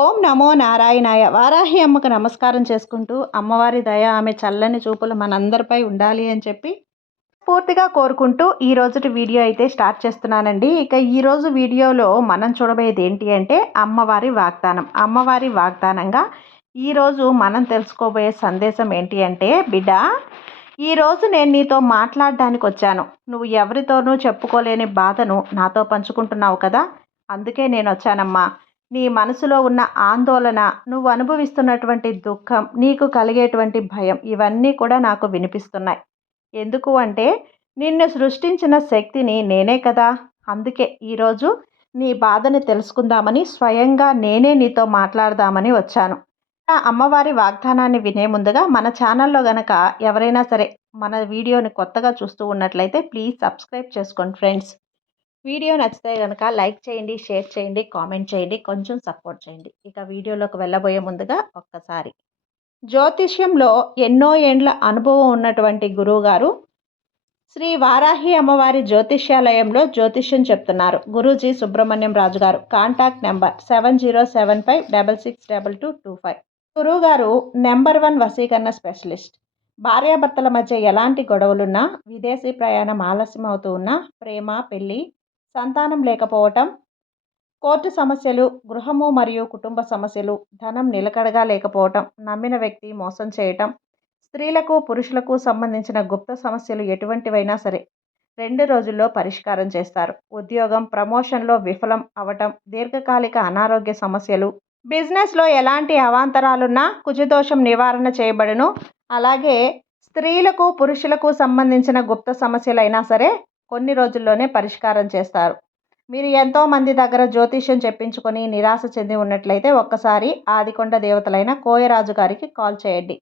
ఓం నమో నారాయణాయ. వారాహి అమ్మకు నమస్కారం చేసుకుంటూ, అమ్మవారి దయ ఆమె చల్లని చూపులు మనందరిపై ఉండాలి అని చెప్పి పూర్తిగా కోరుకుంటూ ఈ రోజుటి వీడియో అయితే స్టార్ట్ చేస్తున్నానండి. ఇక ఈరోజు వీడియోలో మనం చూడబోయేది ఏంటి అంటే అమ్మవారి వాగ్దానం. అమ్మవారి వాగ్దానంగా ఈరోజు మనం తెలుసుకోబోయే సందేశం ఏంటి అంటే, బిడ్డ, ఈరోజు నేను నీతో మాట్లాడడానికి వచ్చాను. నువ్వు ఎవరితోనూ చెప్పుకోలేని బాధను నాతో పంచుకుంటున్నావు కదా, అందుకే నేను వచ్చానమ్మా. నీ మనసులో ఉన్న ఆందోళన, నువ్వు అనుభవిస్తున్నటువంటి దుఃఖం, నీకు కలిగేటువంటి భయం, ఇవన్నీ కూడా నాకు వినిపిస్తున్నాయి. ఎందుకు అంటే నిన్ను సృష్టించిన శక్తిని నేనే కదా. అందుకే ఈరోజు నీ బాధని తెలుసుకుందామని స్వయంగా నేనే నీతో మాట్లాడదామని వచ్చాను. ఆ అమ్మవారి వాగ్దానాన్ని వినే ముందుగా మన ఛానల్లో గనక ఎవరైనా సరే మన వీడియోని కొత్తగా చూస్తూ ఉన్నట్లయితే ప్లీజ్ సబ్స్క్రైబ్ చేసుకోండి ఫ్రెండ్స్. వీడియో నచ్చితే కనుక లైక్ చేయండి, షేర్ చేయండి, కామెంట్ చేయండి, కొంచెం సపోర్ట్ చేయండి. ఇక వీడియోలోకి వెళ్ళబోయే ముందుగా ఒక్కసారి జ్యోతిష్యంలో ఎన్నో ఏండ్ల అనుభవం ఉన్నటువంటి గురువుగారు శ్రీ వారాహి అమ్మవారి జ్యోతిష్యాలయంలో జ్యోతిష్యం చెప్తున్నారు. గురూజీ సుబ్రహ్మణ్యం రాజు గారు. Contact number 7075662225. గురువుగారు నెంబర్ 1 వశీకరణ స్పెషలిస్ట్. భార్యాభర్తల మధ్య ఎలాంటి గొడవలున్నా, విదేశీ ప్రయాణం ఆలస్యం అవుతూ ఉన్నా, ప్రేమ, పెళ్లి, సంతానం లేకపోవటం, కోర్టు సమస్యలు, గృహము మరియు కుటుంబ సమస్యలు, ధనం నిలకడగా లేకపోవటం, నమ్మిన వ్యక్తి మోసం చేయటం, స్త్రీలకు పురుషులకు సంబంధించిన గుప్త సమస్యలు ఎటువంటివైనా సరే 2 రోజుల్లో పరిష్కారం చేస్తారు. ఉద్యోగం, ప్రమోషన్లో విఫలం అవటం, దీర్ఘకాలిక అనారోగ్య సమస్యలు, బిజినెస్లో ఎలాంటి అవాంతరాలున్నా కుజదోషం నివారణ చేయబడును. అలాగే స్త్రీలకు పురుషులకు సంబంధించిన గుప్త సమస్యలైనా సరే కొన్ని రోజుల్లోనే పరిష్కారం చేస్తారు. మీరు ఎంతోమంది దగ్గర జ్యోతిష్యం చెప్పించుకొని నిరాశ చెంది ఉన్నట్లయితే ఒక్కసారి ఆదికొండ దేవతలైన కోయరాజు గారికి కాల్ చేయండి.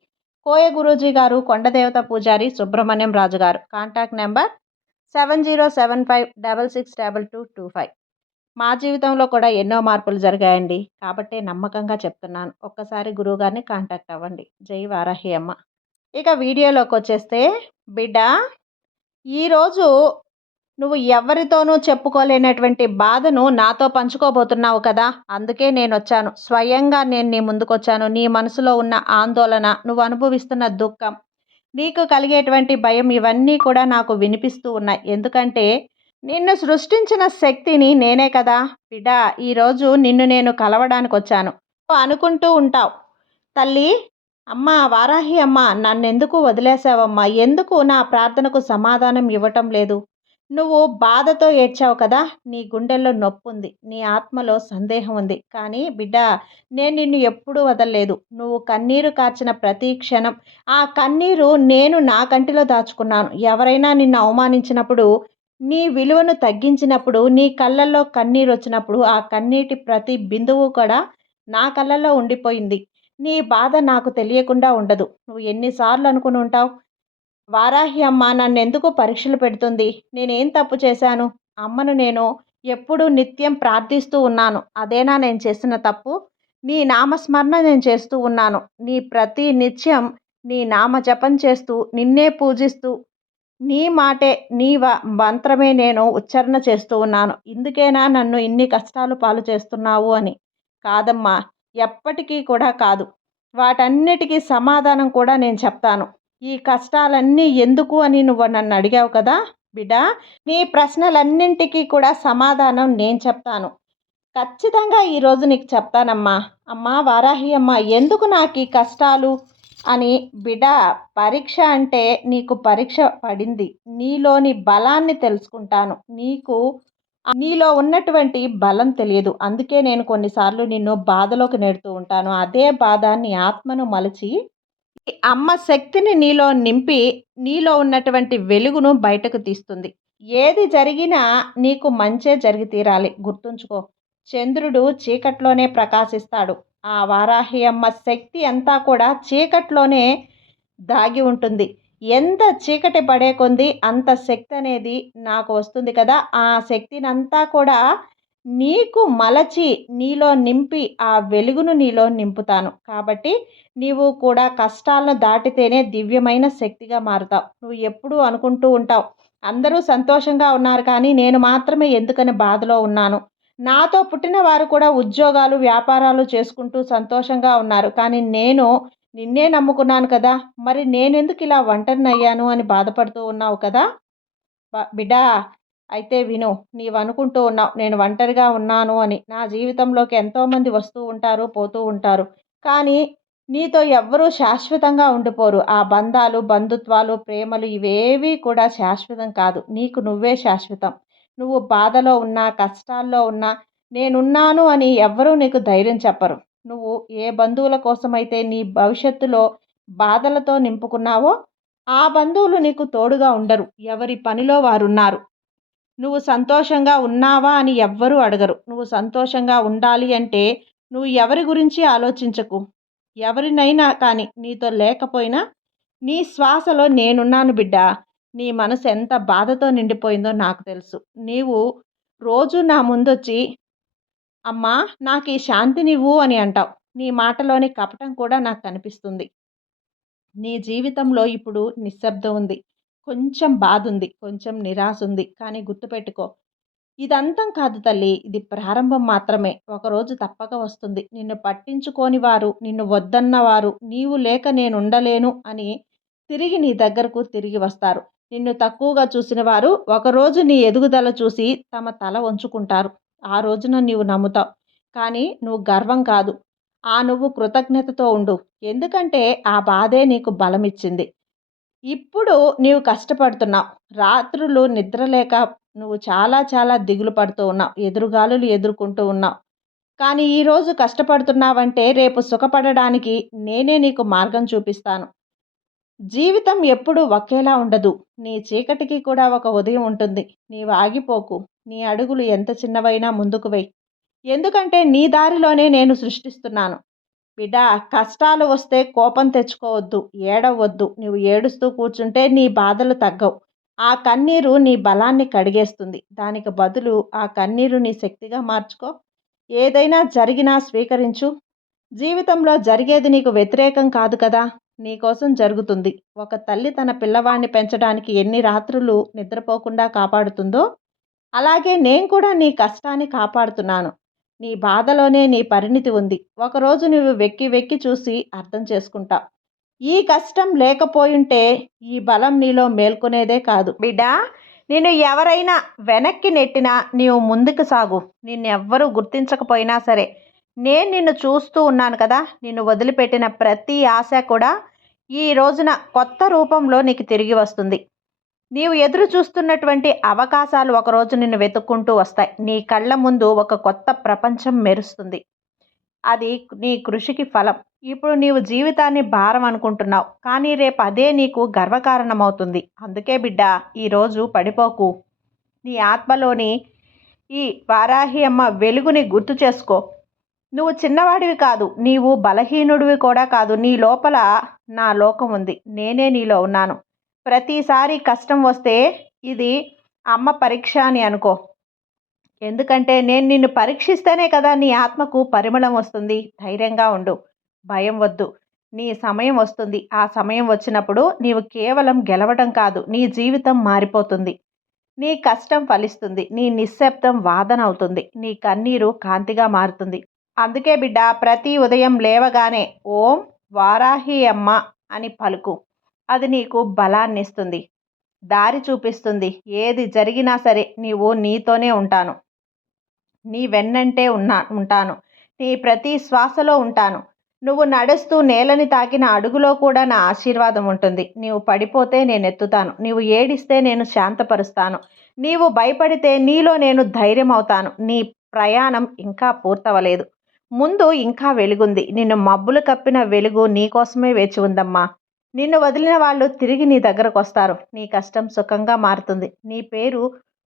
కోయ గురూజీ గారు, కొండదేవత పూజారి సుబ్రహ్మణ్యం రాజు గారు. Contact number 7075662225. మా జీవితంలో కూడా ఎన్నో మార్పులు జరిగాయండి, కాబట్టే నమ్మకంగా చెప్తున్నాను. ఒక్కసారి గురువుగారిని కాంటాక్ట్ అవ్వండి. జై వారాహి అమ్మ. ఇక వీడియోలోకి వచ్చేస్తే, బిడ్డ, ఈరోజు నువ్వు ఎవరితోనూ చెప్పుకోలేనటువంటి బాధను నాతో పంచుకోబోతున్నావు కదా, అందుకే నేను వచ్చాను. స్వయంగా నేను నీ ముందుకొచ్చాను. నీ మనసులో ఉన్న ఆందోళన, నువ్వు అనుభవిస్తున్న దుఃఖం, నీకు కలిగేటువంటి భయం, ఇవన్నీ కూడా నాకు వినిపిస్తూ ఉన్నాయి. ఎందుకంటే నిన్ను సృష్టించిన శక్తిని నేనే కదా. బిడ్డ, ఈరోజు నిన్ను నేను కలవడానికి వచ్చాను. అనుకుంటూ ఉంటావు, తల్లి, అమ్మ వారాహి అమ్మ, నన్నెందుకు వదిలేసావమ్మా, ఎందుకు నా ప్రార్థనకు సమాధానం ఇవ్వటం లేదు, నువ్వు బాధతో ఏడ్చావు కదా, నీ గుండెల్లో నొప్పి ఉంది, నీ ఆత్మలో సందేహం ఉంది. కానీ బిడ్డ, నేను నిన్ను ఎప్పుడూ వదలలేదు. నువ్వు కన్నీరు కార్చిన ప్రతి క్షణం ఆ కన్నీరు నేను నా కంటిలో దాచుకున్నాను. ఎవరైనా నిన్ను అవమానించినప్పుడు, నీ విలువను తగ్గించినప్పుడు, నీ కళ్ళల్లో కన్నీరు వచ్చినప్పుడు ఆ కన్నీటి ప్రతి బిందువు కూడా నా కళ్ళల్లో ఉండిపోయింది. నీ బాధ నాకు తెలియకుండా ఉండదు. నువ్వు ఎన్నిసార్లు అనుకుని ఉంటావు, వారాహి అమ్మ నన్నెందుకు పరీక్షలు పెడుతుంది, నేనేం తప్పు చేశాను, అమ్మను నేను ఎప్పుడూ నిత్యం ప్రార్థిస్తూ ఉన్నాను, అదేనా నేను చేసిన తప్పు, నీ నామస్మరణ నేను చేస్తూ ఉన్నాను, నీ ప్రతి నిత్యం నీ నామ జపం చేస్తూ నిన్నే పూజిస్తూ నీ మాటే, నీ మంత్రమే నేను ఉచ్చారణ చేస్తూ ఉన్నాను, ఇందుకేనా నన్ను ఇన్ని కష్టాలు పాలు చేస్తున్నావు అని. కాదమ్మా, ఎప్పటికీ కూడా కాదు. వాటన్నిటికీ సమాధానం కూడా నేను చెప్తాను. ఈ కష్టాలన్నీ ఎందుకు అని నువ్వు నన్ను అడిగావు కదా బిడ్డ, నీ ప్రశ్నలన్నింటికీ కూడా సమాధానం నేను చెప్తాను. ఖచ్చితంగా ఈరోజు నీకు చెప్తానమ్మా. అమ్మా వారాహి అమ్మ, ఎందుకు నాకు ఈ కష్టాలు అని. బిడ్డ, పరీక్ష అంటే నీకు పరీక్ష పడింది. నీలోని బలాన్ని తెలుసుకుంటాను. నీలో ఉన్నటువంటి బలం తెలియదు. అందుకే నేను కొన్నిసార్లు నిన్ను బాధలోకి నెడుతూ ఉంటాను. అదే బాధ నీ ఆత్మను మలిచి అమ్మ శక్తిని నీలో నింపి నీలో ఉన్నటువంటి వెలుగును బయటకు తీస్తుంది. ఏది జరిగినా నీకు మంచే జరిగి తీరాలి, గుర్తుంచుకో. చంద్రుడు చీకట్లోనే ప్రకాశిస్తాడు. ఆ వారాహి అమ్మ శక్తి అంతా కూడా చీకట్లోనే దాగి ఉంటుంది. ఎంత చీకటి పడే కొంది అంత శక్తి అనేది నాకు వస్తుంది కదా. ఆ శక్తిని అంతా కూడా నీకు మలచి నీలో నింపి ఆ వెలుగును నీలో నింపుతాను. కాబట్టి నీవు కూడా కష్టాలను దాటితేనే దివ్యమైన శక్తిగా మారుతావు. నువ్వు ఎప్పుడూ అనుకుంటూ ఉంటావు, అందరూ సంతోషంగా ఉన్నారు కానీ నేను మాత్రమే ఎందుకని బాధలో ఉన్నాను, నాతో పుట్టిన వారు కూడా ఉద్యోగాలు, వ్యాపారాలు చేసుకుంటూ సంతోషంగా ఉన్నారు. కానీ నేను నిన్నే నమ్ముకున్నాను కదా! మరి నేనెందుకు ఇలా ఒంటరినయ్యాను అని బాధపడుతూ ఉన్నావు కదా! బిడ్డా అయితే విను. నీవనుకుంటూ ఉన్నావు నేను ఒంటరిగా ఉన్నాను అని. నా జీవితంలోకి ఎంతోమంది వస్తూ ఉంటారు, పోతూ ఉంటారు. కానీ నీతో ఎవ్వరూ శాశ్వతంగా ఉండిపోరు. ఆ బంధాలు, బంధుత్వాలు, ప్రేమలు ఇవేవీ కూడా శాశ్వతం కాదు. నీకు నువ్వే శాశ్వతం. నువ్వు బాధలో ఉన్నా, కష్టాల్లో ఉన్నా నేనున్నాను అని ఎవ్వరూ నీకు ధైర్యం చెప్పరు. నువ్వు ఏ బంధువుల కోసమైతే నీ భవిష్యత్తులో బాధలతో నింపుకున్నావో ఆ బంధువులు నీకు తోడుగా ఉండరు. ఎవరి పనిలో వారున్నారు. నువ్వు సంతోషంగా ఉన్నావా అని ఎవ్వరూ అడగరు. నువ్వు సంతోషంగా ఉండాలి అంటే నువ్వు ఎవరి గురించి ఆలోచించకు. ఎవరినైనా కానీ నీతో లేకపోయినా నీ శ్వాసలో నేనున్నాను బిడ్డా. నీ మనసు ఎంత బాధతో నిండిపోయిందో నాకు తెలుసు. నీవు రోజు నా ముందొచ్చి అమ్మా నాకు ఈ శాంతినివ్వు అని అంటావు. నీ మాటలోని కపటం కూడా నాకు కనిపిస్తుంది. నీ జీవితంలో ఇప్పుడు నిశ్శబ్దం ఉంది. కొంచెం బాధుంది. కొంచెం నిరాశుంది. కానీ గుర్తుపెట్టుకో ఇదంతం కాదు తల్లి. ఇది ప్రారంభం మాత్రమే. ఒకరోజు తప్పక వస్తుంది. నిన్ను పట్టించుకోని వారు, నిన్ను వద్దన్నవారు, నీవు లేక నేనుండలేను అని తిరిగి నీ దగ్గరకు తిరిగి వస్తారు. నిన్ను తక్కువగా చూసిన వారు ఒకరోజు నీ ఎదుగుదల చూసి తమ తల వంచుకుంటారు. ఆ రోజున నీవు నమ్ముతావు. కానీ నువ్వు గర్వం కాదు. నువ్వు కృతజ్ఞతతో ఉండు. ఎందుకంటే ఆ బాధే నీకు బలమిచ్చింది. ఇప్పుడు నీవు కష్టపడుతున్నావు. రాత్రులు నిద్రలేక నువ్వు చాలా చాలా దిగులు పడుతూ ఉన్నావు. ఎదురుగాలులు ఎదుర్కొంటూ ఉన్నావు. కానీ ఈరోజు కష్టపడుతున్నావంటే రేపు సుఖపడడానికి నేనే నీకు మార్గం చూపిస్తాను. జీవితం ఎప్పుడూ ఒకేలా ఉండదు. నీ చీకటికి కూడా ఒక ఉదయం ఉంటుంది. నీవు ఆగిపోకు. నీ అడుగులు ఎంత చిన్నవైనా ముందుకు వెయ్యి. ఎందుకంటే నీ దారిలోనే నేను సృష్టిస్తున్నాను. బిడ్డా కష్టాలు వస్తే కోపం తెచ్చుకోవద్దు, ఏడవద్దు. నువ్వు ఏడుస్తూ కూర్చుంటే నీ బాధలు తగ్గవు. ఆ కన్నీరు నీ బలాన్ని కడిగేస్తుంది. దానికి బదులు ఆ కన్నీరు నీ శక్తిగా మార్చుకో. ఏదైనా జరిగినా స్వీకరించు. జీవితంలో జరిగేది నీకు వ్యతిరేకం కాదు కదా, నీకోసం జరుగుతుంది. ఒక తల్లి తన పిల్లవాడిని పెంచడానికి ఎన్ని రాత్రులు నిద్రపోకుండా కాపాడుతుందో అలాగే నేను కూడా నీ కష్టాన్ని కాపాడుతున్నాను. నీ బాధలోనే నీ పరిణితి ఉంది. ఒకరోజు నువ్వు వెక్కి వెక్కి చూసి అర్థం చేసుకుంటావు. ఈ కష్టం లేకపోయుంటే ఈ బలం నీలో మేల్కొనేదే కాదు. బిడ్డా నిన్ను ఎవరైనా వెనక్కి నెట్టినా నీవు ముందుకు సాగు. నిన్నెవ్వరూ గుర్తించకపోయినా సరే నేను నిన్ను చూస్తూ ఉన్నాను కదా. నిన్ను వదిలిపెట్టిన ప్రతి ఆశ కూడా ఈ రోజున కొత్త రూపంలో నీకు తిరిగి వస్తుంది. నీవు ఎదురు చూస్తున్నటువంటి అవకాశాలు ఒకరోజు నిన్ను వెతుక్కుంటూ వస్తాయి. నీ కళ్ళ ముందు ఒక కొత్త ప్రపంచం మెరుస్తుంది. అది నీ కృషికి ఫలం. ఇప్పుడు నీవు జీవితాన్ని భారం అనుకుంటున్నావు. కానీ రేపు అదే నీకు గర్వకారణమవుతుంది. అందుకే బిడ్డ ఈరోజు పడిపోకు. నీ ఆత్మలోని ఈ వారాహి అమ్మ వెలుగుని గుర్తు చేసుకో. నువ్వు చిన్నవాడివి కాదు. నీవు బలహీనుడివి కూడా కాదు. నీ లోపల నా లోకం ఉంది. నేనే నీలో ఉన్నాను. ప్రతిసారి కష్టం వస్తే ఇది అమ్మ పరీక్ష అని అనుకో. ఎందుకంటే నేను నిన్ను పరీక్షిస్తేనే కదా నీ ఆత్మకు పరిమళం వస్తుంది. ధైర్యంగా ఉండు. భయం వద్దు. నీ సమయం వస్తుంది. ఆ సమయం వచ్చినప్పుడు నీవు కేవలం గెలవడం కాదు, నీ జీవితం మారిపోతుంది. నీ కష్టం ఫలిస్తుంది. నీ నిశ్శబ్దం వాదన అవుతుంది. నీ కన్నీరు కాంతిగా మారుతుంది. అందుకే బిడ్డ ప్రతి ఉదయం లేవగానే ఓం వారాహి అమ్మ అని పలుకు. అది నీకు బలాన్ని ఇస్తుంది, దారి చూపిస్తుంది. ఏది జరిగినా సరే నీవు నీతోనే ఉంటాను. నీ వెన్నంటే ఉంటాను. నీ ప్రతి శ్వాసలో ఉంటాను. నువ్వు నడుస్తూ నేలని తాకిన అడుగులో కూడా నా ఆశీర్వాదం ఉంటుంది. నీవు పడిపోతే నేను ఎత్తుతాను. నీవు ఏడిస్తే నేను శాంతపరుస్తాను. నీవు భయపడితే నీలో నేను ధైర్యం అవుతాను. నీ ప్రయాణం ఇంకా పూర్తవలేదు. ముందు ఇంకా వెలుగుంది. నిన్ను మబ్బులు కప్పిన వెలుగు నీకోసమే వేచి ఉందమ్మా. నిన్ను వదిలిన వాళ్ళు తిరిగి నీ దగ్గరకు వస్తారు. నీ కష్టం సుఖంగా మారుతుంది. నీ పేరు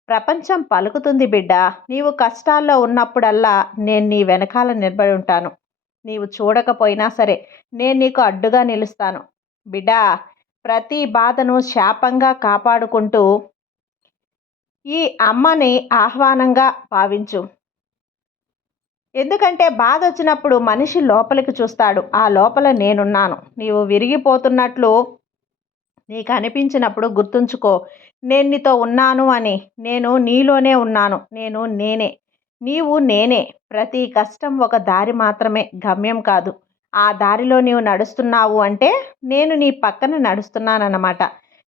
ప్రపంచం పలుకుతుంది బిడ్డ. నీవు కష్టాల్లో ఉన్నప్పుడల్లా నేను నీ వెనకాల నిలబడి ఉంటాను. నీవు చూడకపోయినా సరే నేను నీకు అడ్డుగా నిలుస్తాను. బిడ్డ ప్రతి బాధను శాపంగా కాపాడుకుంటూ ఈ అమ్మని ఆహ్వానంగా భావించు. ఎందుకంటే బాధ వచ్చినప్పుడు మనిషి లోపలికి చూస్తాడు. ఆ లోపల నేనున్నాను. నీవు విరిగిపోతున్నట్లు నీకు అనిపించినప్పుడు గుర్తుంచుకో, నేను నీతో ఉన్నాను అని. నేను నీలోనే ఉన్నాను. నేనే. నీవు నేనే. ప్రతి కష్టం ఒక దారి మాత్రమే, గమ్యం కాదు. ఆ దారిలో నీవు నడుస్తున్నావు అంటే నేను నీ పక్కన నడుస్తున్నానన్నమాట.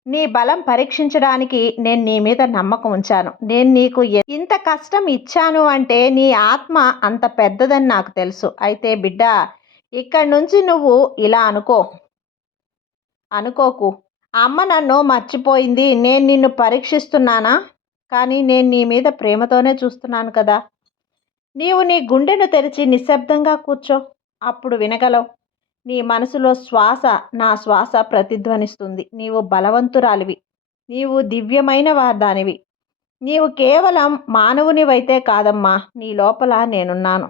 నీ బలం పరీక్షించడానికి నేను నీ మీద నమ్మకం ఉంచాను. నేను నీకు ఇంత కష్టం ఇచ్చాను అంటే నీ ఆత్మ అంత పెద్దదని నాకు తెలుసు. అయితే బిడ్డ, ఇక్కడి నుంచి నువ్వు ఇలా అనుకోకు. అమ్మ నన్ను మర్చిపోయింది, నేను నిన్ను పరీక్షిస్తున్నానా? కానీ నేను నీ మీద ప్రేమతోనే చూస్తున్నాను కదా. నీవు నీ గుండెను తెరిచి నిశ్శబ్దంగా కూర్చో. అప్పుడు వినగలవు. నీ మనసులో శ్వాస నా శ్వాస ప్రతిధ్వనిస్తుంది. నీవు బలవంతురాలివి. నీవు దివ్యమైన వాదానివి. నీవు కేవలం మానవునివైతే కాదమ్మా, నీ లోపల నేనున్నాను.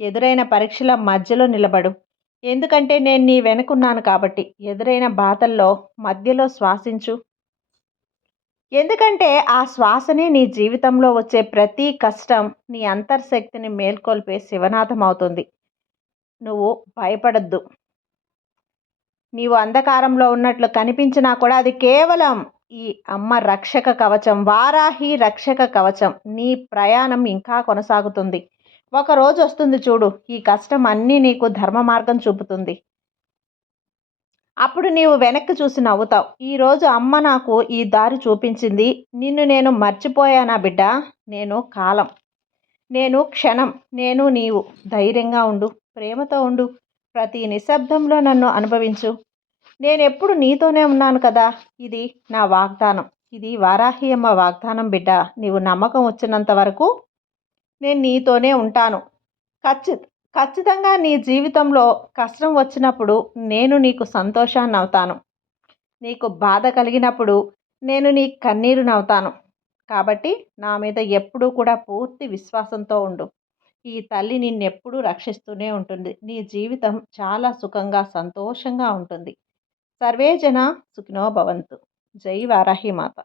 ఎదురైన పరీక్షల మధ్యలో నిలబడు. ఎందుకంటే నేను నీ వెనుకున్నాను కాబట్టి. ఎదురైన బాధల్లో మధ్యలో శ్వాసించు. ఎందుకంటే ఆ శ్వాసనే నీ జీవితంలో వచ్చే ప్రతి కష్టం నీ అంతర్శక్తిని మేల్కొల్పే శివనాథం అవుతుంది. నువ్వు భయపడద్దు. నీవు అంధకారంలో ఉన్నట్లు కనిపించినా కూడా అది కేవలం ఈ అమ్మ రక్షక కవచం, వారాహి రక్షక కవచం. నీ ప్రయాణం ఇంకా కొనసాగుతుంది. ఒకరోజు వస్తుంది చూడు, ఈ కష్టం అన్నీ నీకు ధర్మ మార్గం చూపుతుంది. అప్పుడు నీవు వెనక్కి చూసి నవ్వుతావు. ఈరోజు అమ్మ నాకు ఈ దారి చూపించింది. నిన్ను నేను మర్చిపోయానా బిడ్డ? నేను కాలం, నేను క్షణం, నేను నీవు. ధైర్యంగా ఉండు, ప్రేమతో ఉండు. ప్రతి నిశ్శబ్దంలో నన్ను అనుభవించు. నేనెప్పుడు నీతోనే ఉన్నాను కదా. ఇది నా వాగ్దానం. ఇది వారాహి అమ్మ వాగ్దానం బిడ్డ. నీవు నమ్మకం వచ్చినంత వరకు నేను నీతోనే ఉంటాను. ఖచ్చితంగా నీ జీవితంలో కష్టం వచ్చినప్పుడు నేను నీకు సంతోషాన్ని అవుతాను. నీకు బాధ కలిగినప్పుడు నేను నీ కన్నీరు నవ్వుతాను. కాబట్టి నా మీద ఎప్పుడూ కూడా పూర్తి విశ్వాసంతో ఉండు. ఈ తల్లి నిన్నెప్పుడూ రక్షిస్తూనే ఉంటుంది. నీ జీవితం చాలా సుఖంగా, సంతోషంగా ఉంటుంది. సర్వే జన సుఖినో భవంతు. జై వారాహి మాత.